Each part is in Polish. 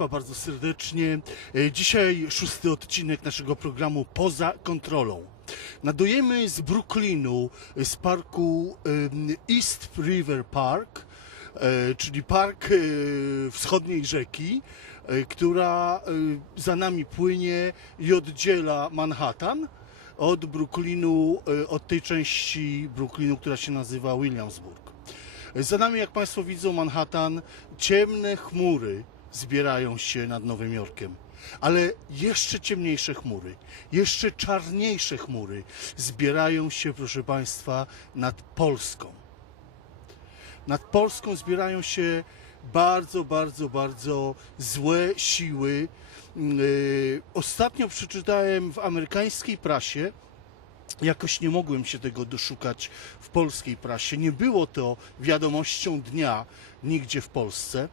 Państwa bardzo serdecznie. E, Dzisiaj szósty odcinek naszego programu Poza kontrolą. Nadajemy z Brooklynu, e, z parku East River Park, e, czyli park wschodniej rzeki, która za nami płynie i oddziela Manhattan od Brooklynu, od tej części Brooklynu, która się nazywa Williamsburg. Za nami, jak Państwo widzą, Manhattan, ciemne chmury zbierają się nad Nowym Jorkiem. Ale jeszcze ciemniejsze chmury, jeszcze czarniejsze chmury zbierają się, proszę Państwa, nad Polską. Nad Polską zbierają się bardzo, bardzo, bardzo złe siły. Yy, Ostatnio przeczytałem w amerykańskiej prasie, Jakoś nie mogłem się tego doszukać w polskiej prasie. Nie było to wiadomością dnia nigdzie w Polsce,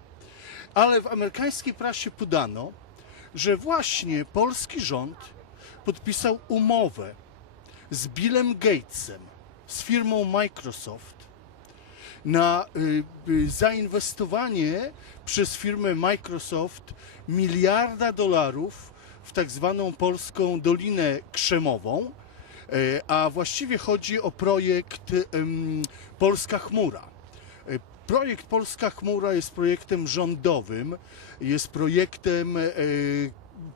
ale w amerykańskiej prasie podano, że właśnie polski rząd podpisał umowę z Billem Gatesem, z firmą Microsoft, na y, y, zainwestowanie przez firmę Microsoft miliarda dolarów w tak zwaną polską Dolinę Krzemową, E, a właściwie chodzi o projekt Polska Chmura. Projekt Polska Chmura jest projektem rządowym, jest projektem, e,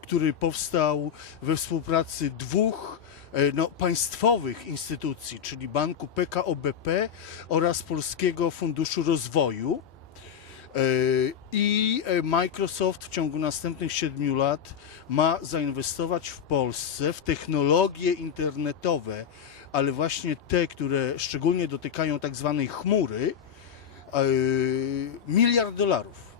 który powstał we współpracy dwóch e, no, państwowych instytucji, czyli Banku PKO BP oraz Polskiego Funduszu Rozwoju. E, I Microsoft w ciągu następnych siedmiu lat ma zainwestować w Polsce w technologie internetowe, ale właśnie te, które szczególnie dotykają tak zwanej chmury, miliard dolarów.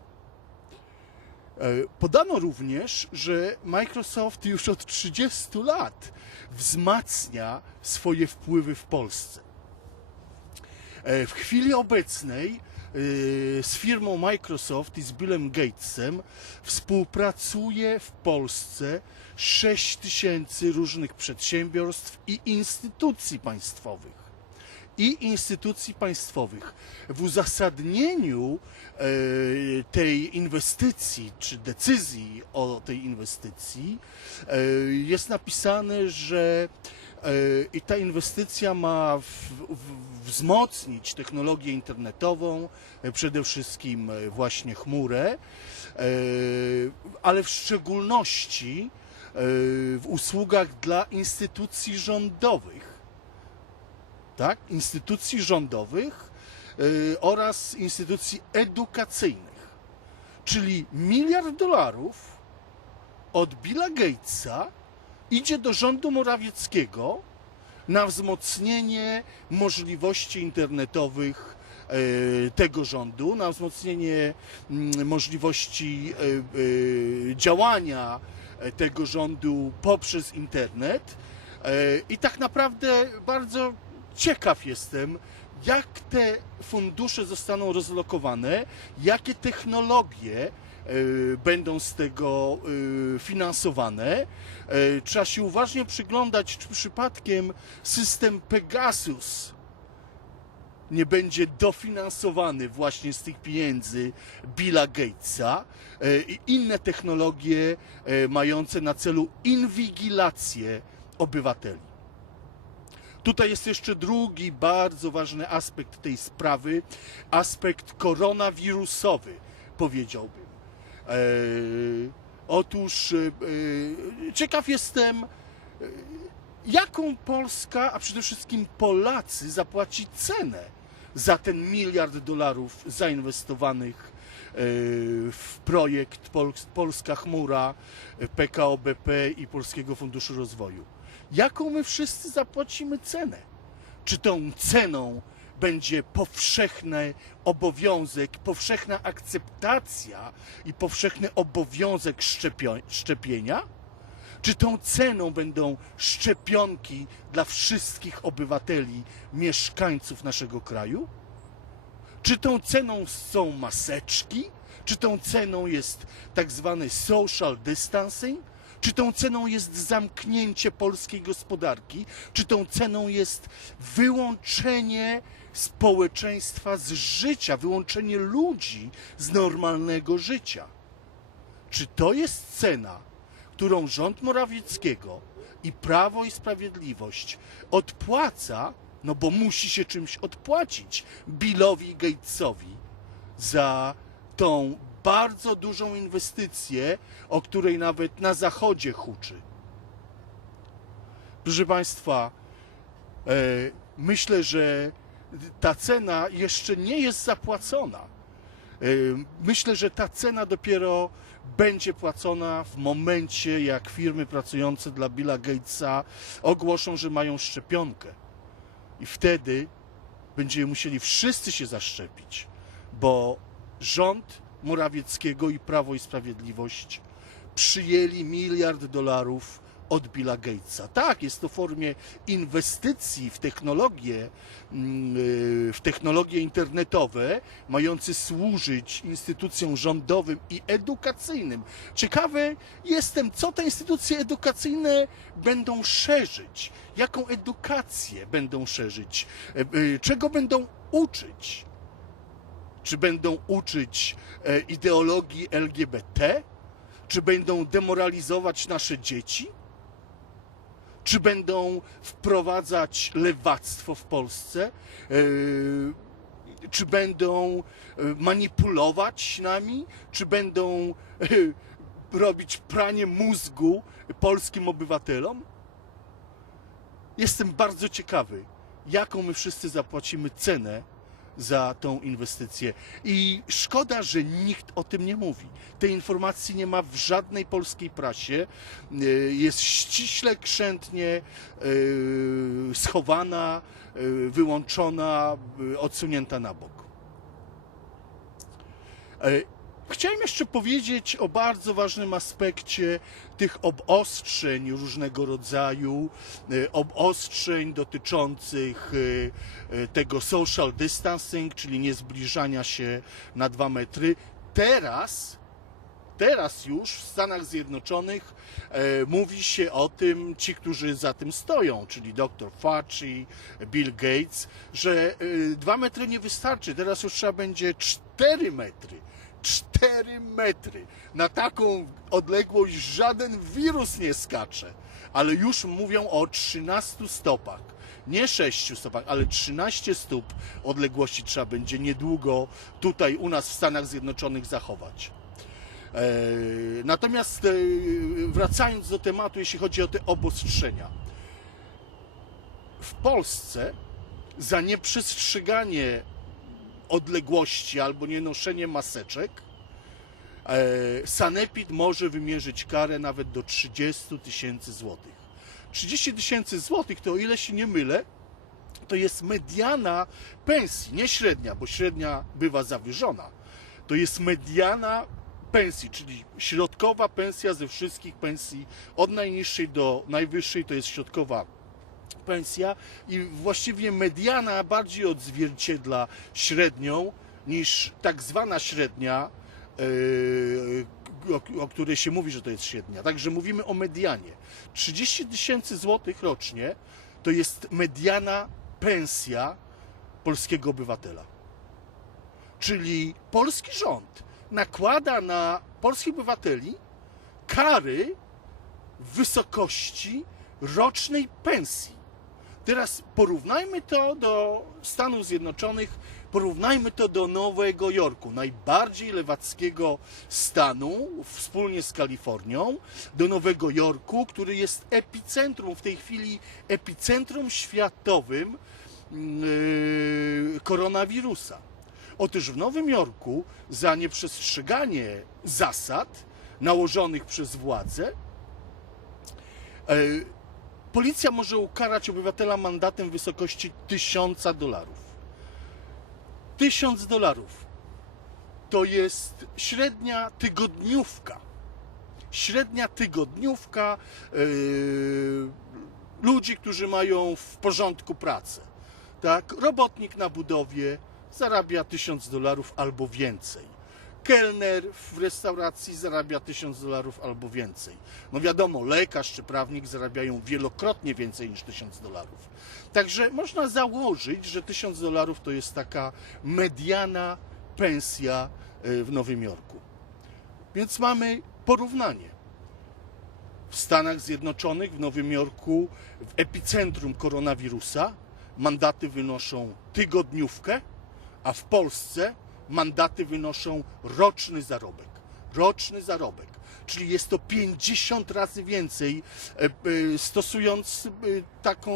E, Podano również, że Microsoft już od 30 lat wzmacnia swoje wpływy w Polsce. E, W chwili obecnej e, z firmą Microsoft i z Billem Gatesem współpracuje w Polsce 6 tysięcy różnych przedsiębiorstw i instytucji państwowych. I instytucji państwowych. W uzasadnieniu e, tej inwestycji, czy decyzji o tej inwestycji, e, jest napisane, że e, i ta inwestycja ma wzmocnić technologię internetową, przede wszystkim właśnie chmurę, ale w szczególności w usługach dla instytucji rządowych. Tak? Instytucji rządowych e, oraz instytucji edukacyjnych. Czyli miliard dolarów od Billa Gatesa idzie do rządu Morawieckiego na wzmocnienie możliwości internetowych e, tego rządu, na wzmocnienie mm, możliwości e, działania e, tego rządu poprzez internet. E, I tak naprawdę bardzo ciekaw jestem, jak te fundusze zostaną rozlokowane, jakie technologie e, będą z tego e, finansowane. E, Trzeba się uważnie przyglądać, czy przypadkiem system Pegasus nie będzie dofinansowany właśnie z tych pieniędzy Billa Gatesa i inne technologie mające na celu inwigilację obywateli. Tutaj jest jeszcze drugi bardzo ważny aspekt tej sprawy, aspekt koronawirusowy, powiedziałbym. E, otóż e, e, ciekaw jestem, e, jaką Polska, a przede wszystkim Polacy zapłaci cenę za ten miliard dolarów zainwestowanych e, w projekt Pol Polska Chmura, PKO BP i Polskiego Funduszu Rozwoju. Jaką my wszyscy zapłacimy cenę? Czy tą ceną będzie powszechny obowiązek, powszechna akceptacja i powszechny obowiązek szczepienia? Czy tą ceną będą szczepionki dla wszystkich obywateli, mieszkańców naszego kraju? Czy tą ceną są maseczki? Czy tą ceną jest tak zwany social distancing? Czy tą ceną jest zamknięcie polskiej gospodarki? Czy tą ceną jest wyłączenie społeczeństwa z życia, wyłączenie ludzi z normalnego życia? czy to jest cena, którą rząd Morawieckiego i Prawo i Sprawiedliwość odpłaca, no bo musi się czymś odpłacić Billowi Gatesowi za tą bardzo dużą inwestycję, o której nawet na Zachodzie huczy. Proszę Państwa, e, myślę, że ta cena jeszcze nie jest zapłacona. E, Myślę, że ta cena dopiero będzie płacona w momencie, jak firmy pracujące dla Billa Gatesa ogłoszą, że mają szczepionkę. I wtedy będziemy musieli wszyscy się zaszczepić, bo rząd Morawieckiego i Prawo i Sprawiedliwość przyjęli miliard dolarów od Billa Gatesa. Tak, jest to w formie inwestycji w technologie, mm, y, w technologie internetowe, mające służyć instytucjom rządowym i edukacyjnym. Ciekawy jestem, co te instytucje edukacyjne będą szerzyć, jaką edukację będą szerzyć, e, y, czego będą uczyć. Czy będą uczyć e, ideologii LGBT? Czy będą demoralizować nasze dzieci? Czy będą wprowadzać lewactwo w Polsce? Yy, Czy będą e, manipulować nami? Czy będą e, robić pranie mózgu polskim obywatelom? Jestem bardzo ciekawy, jaką my wszyscy zapłacimy cenę za tą inwestycję. I szkoda, że nikt o tym nie mówi. Tej informacji nie ma w żadnej polskiej prasie. Y, Jest ściśle, krzętnie y, schowana, y, wyłączona, odsunięta na bok. Chciałem jeszcze powiedzieć o bardzo ważnym aspekcie tych obostrzeń różnego rodzaju, e, obostrzeń dotyczących e, e, tego social distancing, czyli niezbliżania się na dwa metry. Teraz, teraz już w Stanach Zjednoczonych mówi się o tym, ci, którzy za tym stoją, czyli dr Fauci, Bill Gates, że dwa metry nie wystarczy, teraz już trzeba będzie cztery metry. 4 metry. Na taką odległość żaden wirus nie skacze. Ale już mówią o 13 stopach. Nie 6 stopach, ale 13 stóp odległości trzeba będzie niedługo tutaj u nas w Stanach Zjednoczonych zachować. E, Natomiast e, wracając do tematu, jeśli chodzi o te obostrzenia. W Polsce za nieprzestrzeganie odległości albo nienoszenie maseczek, e, Sanepid może wymierzyć karę nawet do 30 tysięcy złotych. 30 tysięcy złotych to o ile się nie mylę, to jest mediana pensji, nie średnia, bo średnia bywa zawyżona. To jest mediana pensji, czyli środkowa pensja ze wszystkich pensji od najniższej do najwyższej to jest środkowa pensja i właściwie mediana bardziej odzwierciedla średnią niż tak zwana średnia, yy, o, o której się mówi, że to jest średnia. Także mówimy o medianie. 30 tysięcy złotych rocznie to jest mediana pensja polskiego obywatela. Czyli polski rząd nakłada na polskich obywateli kary w wysokości rocznej pensji. Teraz porównajmy to do Stanów Zjednoczonych, porównajmy to do Nowego Jorku, najbardziej lewackiego stanu, wspólnie z Kalifornią, do Nowego Jorku, który jest epicentrum, w tej chwili epicentrum światowym yy, koronawirusa. Otóż w Nowym Jorku za nieprzestrzeganie zasad nałożonych przez władze e, policja może ukarać obywatela mandatem w wysokości 1000 dolarów. 1000 dolarów to jest średnia tygodniówka. Średnia tygodniówka yy, ludzi, którzy mają w porządku pracę. Tak? Robotnik na budowie zarabia 1000 dolarów albo więcej. Kelner w restauracji zarabia 1000 dolarów albo więcej. No wiadomo, lekarz czy prawnik zarabiają wielokrotnie więcej niż 1000 dolarów. Także można założyć, że 1000 dolarów to jest taka mediana pensja y, w Nowym Jorku. Więc mamy Porównanie. W Stanach Zjednoczonych, w Nowym Jorku, w epicentrum koronawirusa, mandaty wynoszą tygodniówkę, a w Polsce mandaty wynoszą roczny zarobek. Roczny zarobek. Czyli jest to 50 razy więcej, e, e, stosując e, taką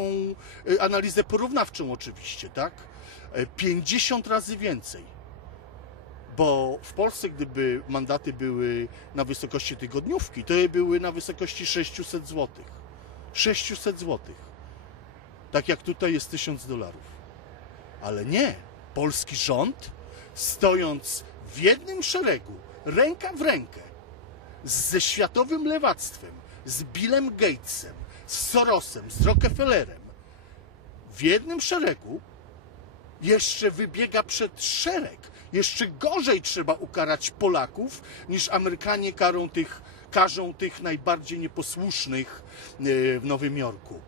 analizę porównawczą oczywiście, tak? E, 50 razy więcej. Bo w Polsce, gdyby mandaty były na wysokości tygodniówki, to je były na wysokości 600 zł. 600 zł. Tak jak tutaj jest 1000 dolarów. Ale nie. Polski rząd, stojąc w jednym szeregu, ręka w rękę, ze światowym lewactwem, z Billem Gatesem, z Sorosem, z Rockefellerem, w jednym szeregu jeszcze wybiega przed szereg. Jeszcze gorzej trzeba ukarać Polaków, niż Amerykanie karą tych, karzą tych najbardziej nieposłusznych e, w Nowym Jorku.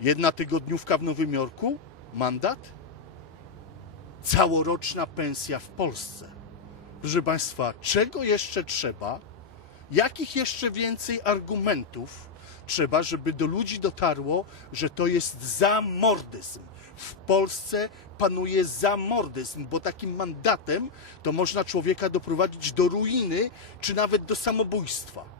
Jedna tygodniówka w Nowym Jorku, mandat, całoroczna pensja w Polsce. Proszę Państwa, czego jeszcze trzeba? Jakich jeszcze więcej argumentów trzeba, żeby do ludzi dotarło, że to jest zamordyzm? W Polsce panuje zamordyzm, bo takim mandatem to można człowieka doprowadzić do ruiny, czy nawet do samobójstwa.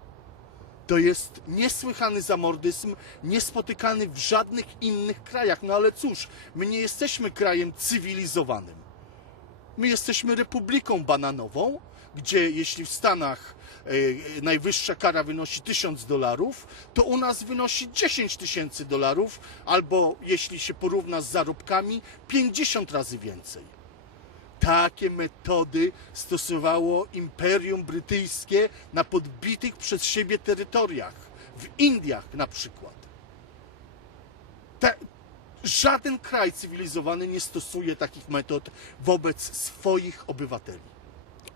To jest niesłychany zamordyzm, niespotykany w żadnych innych krajach. No ale cóż, my nie jesteśmy krajem cywilizowanym. My jesteśmy republiką bananową, gdzie jeśli w Stanach e, najwyższa kara wynosi 1000 dolarów, to u nas wynosi 10 tysięcy dolarów, albo jeśli się porówna z zarobkami, 50 razy więcej. Takie metody stosowało Imperium Brytyjskie na podbitych przez siebie terytoriach, w Indiach na przykład. Żaden kraj cywilizowany nie stosuje takich metod wobec swoich obywateli.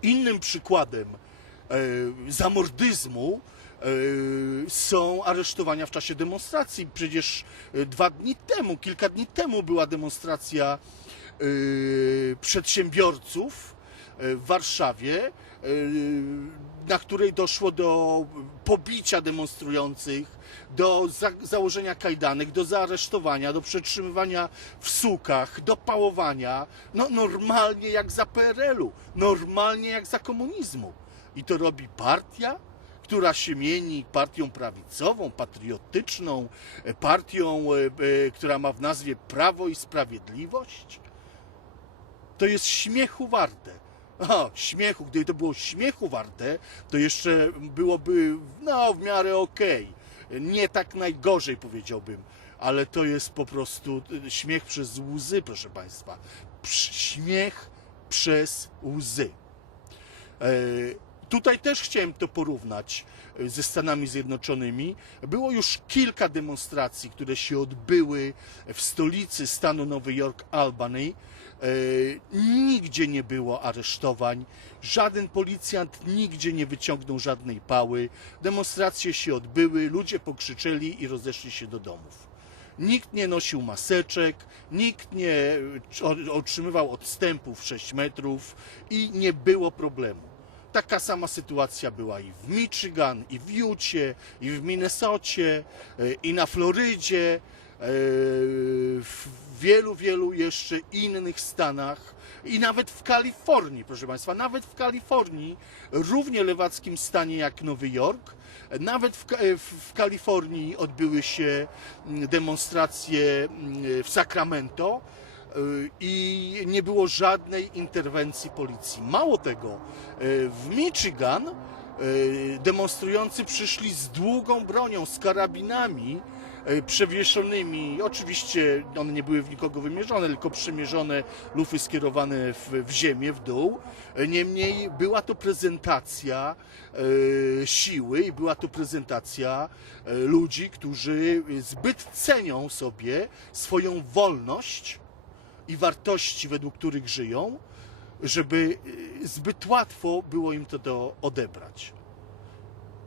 Innym przykładem e, zamordyzmu e, są aresztowania w czasie demonstracji. Przecież e, dwa dni temu, kilka dni temu była demonstracja przedsiębiorców e, w Warszawie, e, na której doszło do pobicia demonstrujących, do za założenia kajdanek, do zaaresztowania, do przetrzymywania w sukach, do pałowania. No normalnie jak za PRL-u, normalnie jak za komunizmu. I to robi partia, która się mieni partią prawicową, patriotyczną, partią, e, e, która ma w nazwie Prawo i Sprawiedliwość. To jest śmiechu warte. O, śmiechu, gdyby to było śmiechu warte, to jeszcze byłoby no, w miarę okej. Nie tak najgorzej powiedziałbym, ale to jest po prostu y, śmiech przez łzy, proszę Państwa. Śmiech przez łzy. E, Tutaj też chciałem to porównać e, ze Stanami Zjednoczonymi. Było już kilka demonstracji, które się odbyły w stolicy stanu Nowy Jork, Albany. E, Nigdzie nie było aresztowań, żaden policjant nigdzie nie wyciągnął żadnej pały. Demonstracje się odbyły, ludzie pokrzyczeli i rozeszli się do domów. Nikt nie nosił maseczek, nikt nie otrzymywał odstępów 6 metrów i nie było problemu. Taka sama sytuacja była i w Michigan, i w Utah, i w Minnesocie, e, i na Florydzie, w wielu, wielu jeszcze innych stanach i nawet w Kalifornii, proszę Państwa, nawet w Kalifornii, równie lewackim stanie jak Nowy Jork, nawet w, Ka- w Kalifornii odbyły się demonstracje w Sacramento y, i nie było żadnej interwencji policji. Mało tego, w Michigan demonstrujący przyszli z długą bronią, z karabinami przewieszonymi. Oczywiście one nie były w nikogo wymierzone, tylko przymierzone lufy skierowane w, w ziemię, w dół. Niemniej była to prezentacja e, siły i była to prezentacja e, ludzi, którzy zbyt cenią sobie swoją wolność i wartości, według których żyją, żeby e, zbyt łatwo było im to do odebrać.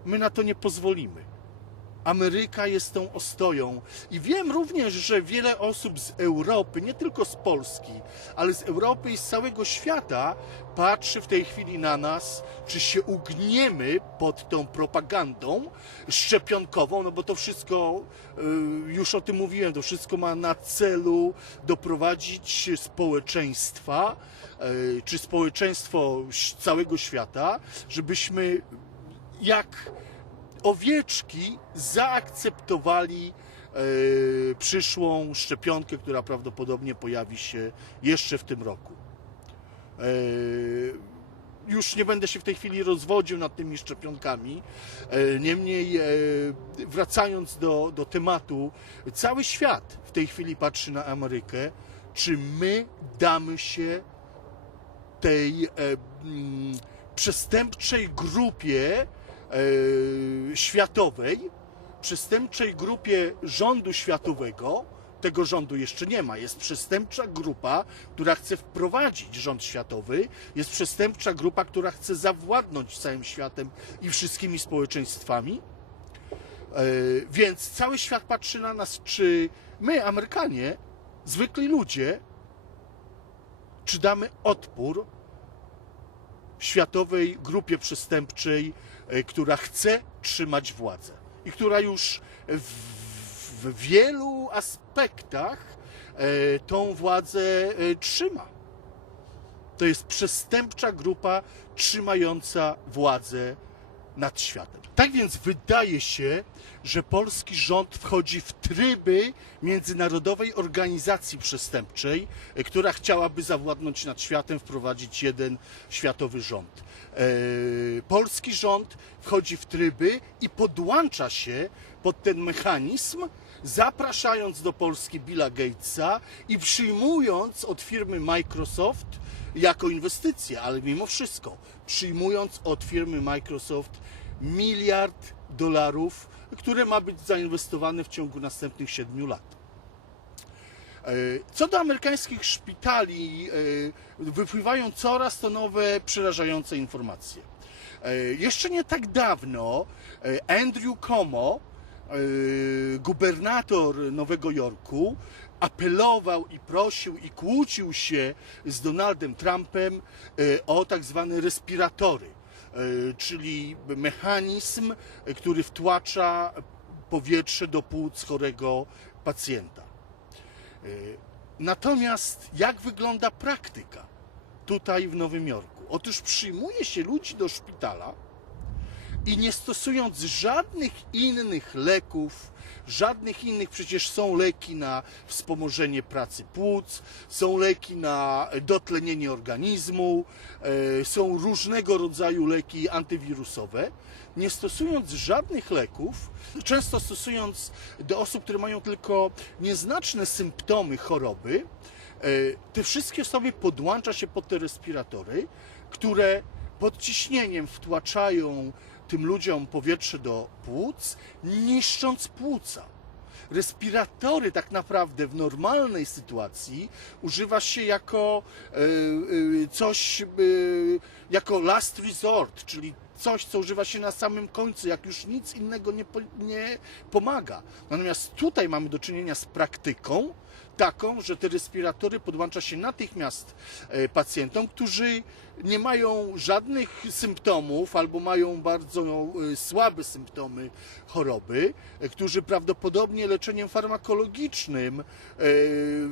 My na to nie pozwolimy. Ameryka jest tą ostoją. I wiem również, że wiele osób z Europy, nie tylko z Polski, ale z Europy i z całego świata patrzy w tej chwili na nas, czy się ugniemy pod tą propagandą szczepionkową, no bo to wszystko, y, już o tym mówiłem, to wszystko ma na celu doprowadzić społeczeństwa, y, czy społeczeństwo całego świata, żebyśmy jak owieczki zaakceptowali e, przyszłą szczepionkę, która prawdopodobnie pojawi się jeszcze w tym roku. E, już nie będę się w tej chwili rozwodził nad tymi szczepionkami. E, Niemniej, wracając do, do tematu, cały świat w tej chwili patrzy na Amerykę. Czy my damy się tej mm, przestępczej grupie światowej, przestępczej grupie rządu światowego, tego rządu jeszcze nie ma. Jest przestępcza grupa, która chce wprowadzić rząd światowy, jest przestępcza grupa, która chce zawładnąć całym światem i wszystkimi społeczeństwami. E, Więc cały świat patrzy na nas, czy my, Amerykanie, zwykli ludzie, czy damy odpór światowej grupie przestępczej, e, która chce trzymać władzę i która już w, w wielu aspektach e, tą władzę e, trzyma. To jest przestępcza grupa trzymająca władzę nad światem. Tak więc wydaje się, że polski rząd wchodzi w tryby międzynarodowej organizacji przestępczej, e, która chciałaby zawładnąć nad światem, wprowadzić jeden światowy rząd. E, Polski rząd wchodzi w tryby i podłącza się pod ten mechanizm, zapraszając do Polski Billa Gatesa i przyjmując od firmy Microsoft jako inwestycję, ale mimo wszystko przyjmując od firmy Microsoft miliard dolarów, które ma być zainwestowane w ciągu następnych siedmiu lat. E, Co do amerykańskich szpitali, e, wypływają coraz to nowe, przerażające informacje. E, Jeszcze nie tak dawno Andrew Cuomo, e, gubernator Nowego Jorku, apelował i prosił i kłócił się z Donaldem Trumpem e, o tak zwane respiratory, e, czyli mechanizm, który wtłacza powietrze do płuc chorego pacjenta. E, Natomiast jak wygląda praktyka tutaj w Nowym Jorku? Otóż przyjmuje się ludzi do szpitala i nie stosując żadnych innych leków, żadnych innych, przecież są leki na wspomożenie pracy płuc, są leki na dotlenienie organizmu, e, są różnego rodzaju leki antywirusowe. Nie stosując żadnych leków, często stosując do osób, które mają tylko nieznaczne symptomy choroby, e, te wszystkie osoby podłącza się pod te respiratory, które pod ciśnieniem wtłaczają tym ludziom powietrze do płuc, niszcząc płuca. Respiratory tak naprawdę w normalnej sytuacji używa się jako e, e, coś, e, jako last resort, czyli coś, co używa się na samym końcu, jak już nic innego nie, nie pomaga. Natomiast tutaj mamy do czynienia z praktyką taką, że te respiratory podłącza się natychmiast e, pacjentom, którzy nie mają żadnych symptomów albo mają bardzo e, słabe symptomy choroby, e, którzy prawdopodobnie leczeniem farmakologicznym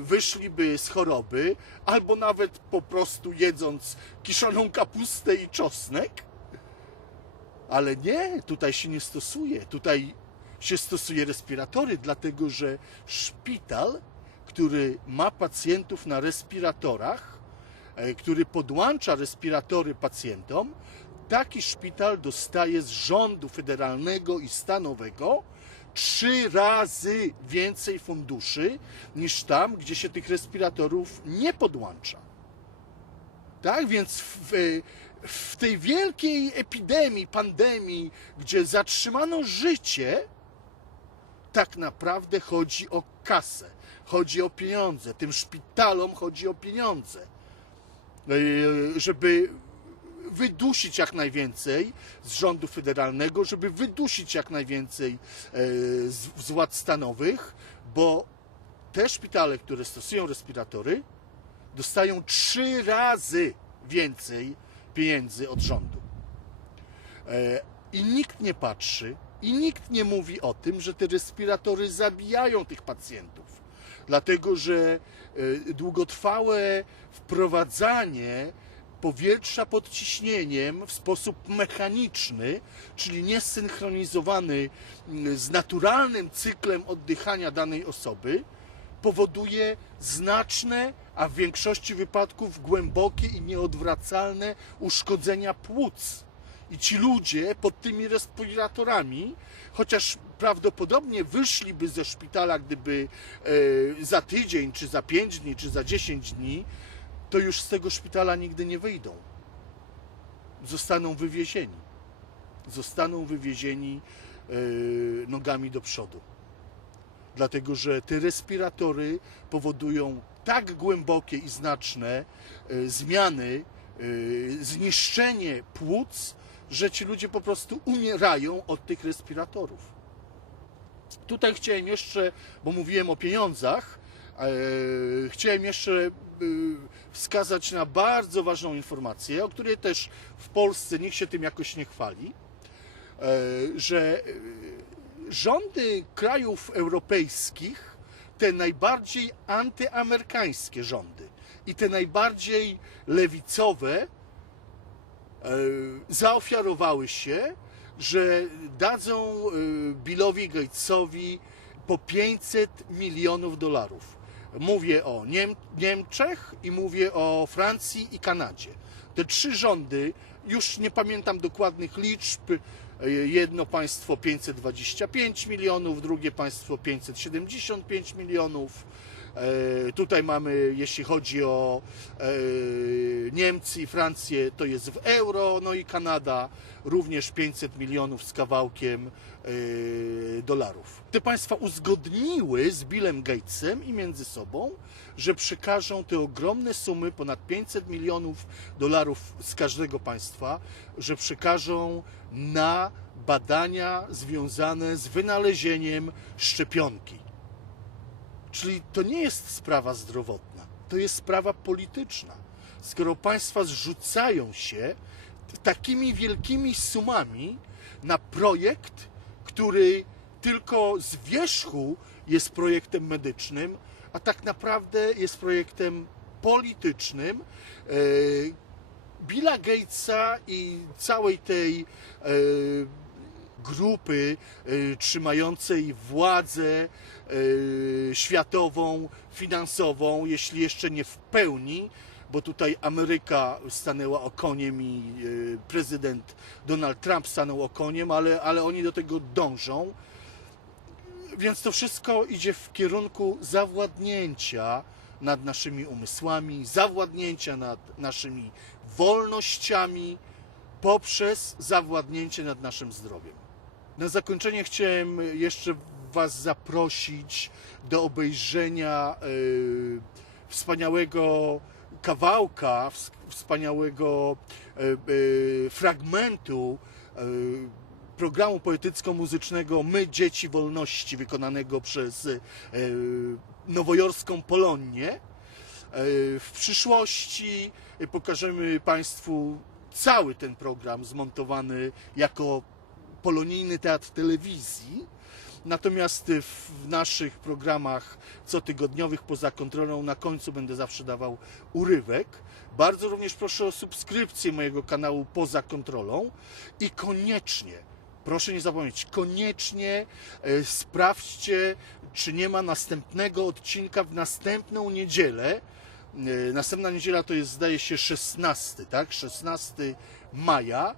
wyszliby z choroby, albo nawet po prostu jedząc kiszoną kapustę i czosnek. Ale nie, tutaj się nie stosuje. Tutaj się stosuje respiratory, dlatego że szpital, który ma pacjentów na respiratorach, e, który podłącza respiratory pacjentom, taki szpital dostaje z rządu federalnego i stanowego trzy razy więcej funduszy niż tam, gdzie się tych respiratorów nie podłącza. Tak więc w, w tej wielkiej epidemii, pandemii, gdzie zatrzymano życie, tak naprawdę chodzi o kasę, chodzi o pieniądze. Tym szpitalom chodzi o pieniądze. E, Żeby wydusić jak najwięcej z rządu federalnego, żeby wydusić jak najwięcej e, z, władz stanowych, bo te szpitale, które stosują respiratory, dostają trzy razy więcej pieniędzy od rządu. E, I nikt nie patrzy, i nikt nie mówi o tym, że te respiratory zabijają tych pacjentów. Dlatego, że e, długotrwałe wprowadzanie powietrza pod ciśnieniem w sposób mechaniczny, czyli niesynchronizowany z naturalnym cyklem oddychania danej osoby, powoduje znaczne, a w większości wypadków głębokie i nieodwracalne uszkodzenia płuc. I ci ludzie pod tymi respiratorami, chociaż prawdopodobnie wyszliby ze szpitala, gdyby e, za tydzień, czy za pięć dni, czy za 10 dni, to już z tego szpitala nigdy nie wyjdą. Zostaną wywiezieni. Zostaną wywiezieni e, nogami do przodu dlatego że te respiratory powodują tak głębokie i znaczne e, zmiany, zniszczenie płuc, że ci ludzie po prostu umierają od tych respiratorów. Tutaj chciałem jeszcze, bo mówiłem o pieniądzach, e, chciałem jeszcze e, wskazać na bardzo ważną informację, o której też w Polsce nikt się tym jakoś nie chwali, e, że rządy krajów europejskich, te najbardziej antyamerykańskie rządy i te najbardziej lewicowe, zaofiarowały się, że dadzą e, Billowi Gatesowi po 500 milionów dolarów. Mówię o Niem Niemczech i mówię o Francji i Kanadzie. Te trzy rządy, już nie pamiętam dokładnych liczb, jedno państwo 525 milionów, drugie państwo 575 milionów. E, Tutaj mamy, jeśli chodzi o e, Niemcy i Francję, to jest w euro, no i Kanada również 500 milionów z kawałkiem e, dolarów. Te państwa uzgodniły z Billem Gatesem i między sobą, że przekażą te ogromne sumy, ponad 500 milionów dolarów z każdego państwa, że przekażą na badania związane z wynalezieniem szczepionki. Czyli to nie jest sprawa zdrowotna, to jest sprawa polityczna. Skoro państwa zrzucają się takimi wielkimi sumami na projekt, który tylko z wierzchu jest projektem medycznym, a tak naprawdę jest projektem politycznym e, Billa Gatesa i całej tej e, grupy e, trzymającej władzę e, światową, finansową, jeśli jeszcze nie w pełni, bo tutaj Ameryka stanęła okoniem i e, prezydent Donald Trump stanął okoniem, ale, ale oni do tego dążą. Więc to wszystko idzie w kierunku zawładnięcia nad naszymi umysłami, zawładnięcia nad naszymi wolnościami poprzez zawładnięcie nad naszym zdrowiem. Na zakończenie chciałem jeszcze Was zaprosić do obejrzenia y, wspaniałego kawałka, ws- wspaniałego y, y, fragmentu programu poetycko-muzycznego My Dzieci Wolności, wykonanego przez nowojorską Polonię. E, W przyszłości pokażemy Państwu cały ten program zmontowany jako polonijny teatr telewizji. Natomiast w naszych programach cotygodniowych poza kontrolą na końcu będę zawsze dawał urywek. Bardzo również proszę o subskrypcję mojego kanału poza kontrolą i koniecznie proszę nie zapomnieć, koniecznie e, sprawdźcie, czy nie ma następnego odcinka w następną niedzielę. E, Następna niedziela to jest, zdaje się, 16, tak? 16 maja,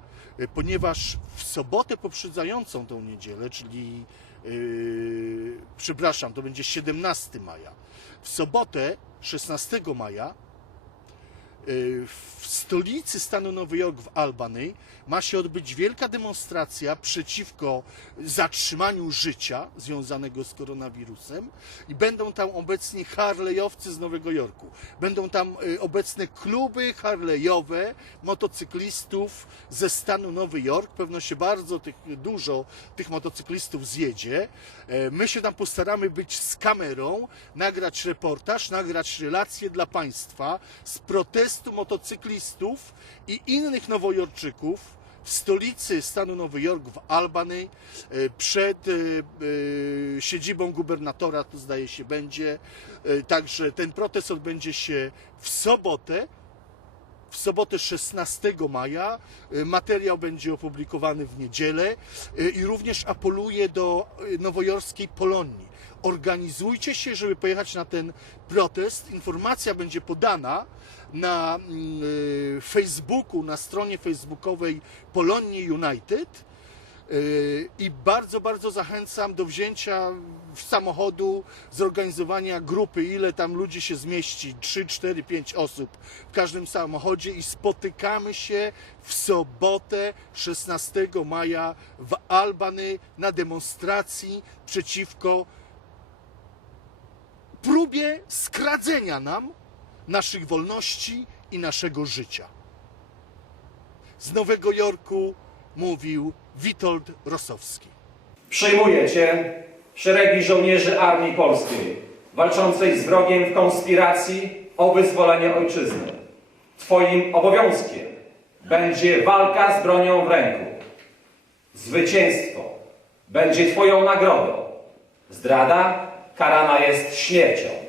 ponieważ w sobotę poprzedzającą tą niedzielę, czyli yy, przepraszam, to będzie 17 maja. W sobotę 16 maja y, w stolicy stanu Nowy Jork w Albany ma się odbyć wielka demonstracja przeciwko zatrzymaniu życia związanego z koronawirusem i będą tam obecni Harley'owcy z Nowego Jorku. Będą tam y, obecne kluby Harley'owe motocyklistów ze stanu Nowy Jork. Pewno się bardzo tych, dużo tych motocyklistów zjedzie. E, My się tam postaramy być z kamerą, nagrać reportaż, nagrać relacje dla Państwa z protestu motocyklistów i innych nowojorczyków stolicy stanu Nowy Jork w Albany e, przed e, e, siedzibą gubernatora, to zdaje się będzie. Także ten protest odbędzie się w sobotę, w sobotę 16 maja. Materiał będzie opublikowany w niedzielę i również apeluję do nowojorskiej Polonii. Organizujcie się, żeby pojechać na ten protest. Informacja będzie podana na mm, y, Facebooku, na stronie facebookowej Polonii United. Yy, I bardzo, bardzo zachęcam do wzięcia w samochodu, zorganizowania grupy, ile tam ludzi się zmieści, 3, 4, 5 osób w każdym samochodzie i spotykamy się w sobotę 16 maja w Albany na demonstracji przeciwko próbie skradzenia nam naszych wolności i naszego życia. Z Nowego Jorku mówił Witold Rosowski. Przyjmuję Cię szeregi żołnierzy Armii Polskiej, walczącej z wrogiem w konspiracji o wyzwolenie ojczyzny. Twoim obowiązkiem będzie walka z bronią w ręku. Zwycięstwo będzie Twoją nagrodą. Zdrada karana jest śmiercią.